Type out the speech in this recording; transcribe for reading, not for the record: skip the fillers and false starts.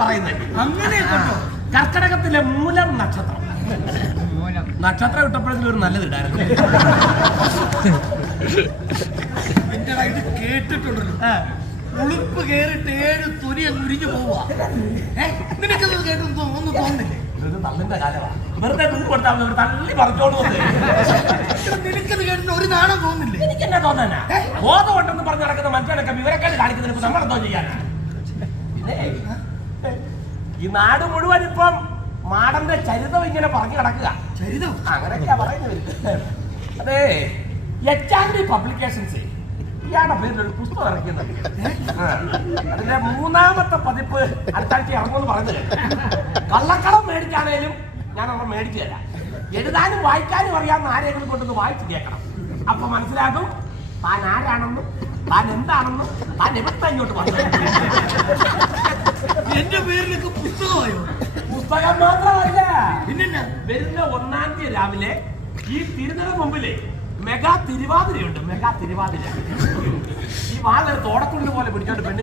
പറയുന്നത്. അങ്ങനെ കർക്കടകത്തിലെ മൂലം നക്ഷത്രം. നക്ഷത്രം ഇട്ടപ്പോഴെങ്കിലും ഒരു നല്ലത് ഇടായിരുന്നു. എന്റെ ഇത് കേട്ടിട്ടുണ്ടല്ലോ, ഉളുപ്പ് കേറിട്ട് 7 തൊലി അങ്ങ് ഉരിഞ്ഞു പോവാ. നിനക്കത് കേട്ടൊന്നും ഒന്നും തോന്നുന്നില്ലേ? ഇത് തള്ളിന്റെ കാലമാണ്. വെറുതെ നിന്ന് കൊടുത്താൽ മതി, തള്ളി പറിച്ചോണ്ട് വന്നേ. നിനക്കത് കേട്ടിട്ട് ഒരു നാണം തോന്നില്ലേ? എനിക്ക് എന്നാ തോന്നാനാ? ബോധമുണ്ടെന്ന് പറഞ്ഞ് നടക്കുന്ന മനുഷ്യനൊക്കെ വിവരക്കേട് കാണിക്കുന്നതിന് നമ്മളെന്തോ ചെയ്യാനാ? പിന്നെ ഈ നാട് മുഴുവൻ ഇപ്പം മാടന്റെ ചരിതം ഇങ്ങനെ പറഞ്ഞു കിടക്കുക. ചരിതം അങ്ങനെയൊക്കെയാ പറയുന്നത്. അതെ, എച്ച് പബ്ലിക്കേഷൻസ് ഇയാളുടെ പേരിലൊരു പുസ്തകം ഇറക്കുന്നുണ്ട്. അതിന്റെ 3ാമത്തെ പതിപ്പ് അടുത്താഴ്ച ഇറങ്ങുമെന്ന് പറഞ്ഞു. കള്ളക്കടം മേടിച്ചാണേലും ഞാൻ അവിടെ മേടിച്ചു തരാം. എഴുതാനും വായിക്കാനും അറിയാവുന്ന ആരെങ്കിലും കൊണ്ടൊന്ന് വായിച്ചു കേൾക്കണം. അപ്പൊ മനസ്സിലാകും താൻ ആരാണെന്നും താൻ എന്താണെന്നും താൻ എവിടെ ഇങ്ങോട്ട് പറഞ്ഞു. എന്റെ പേരിലൊക്കെ പുസ്തകമായോ? പുസ്തകം മാത്രമല്ല, പിന്നെ വരുന്ന 1-ാം തീയതി രാവിലെ ഈ തിരുനട മുമ്പിലെ മെഗാ തിരുവാതിരയുണ്ട്. മെഗാ തിരുവാതിര ഈ വാളെടുത്ത് ഓടക്കുണ്ട് പോലെ പിടിച്ചോണ്ട് പെണ്ണ്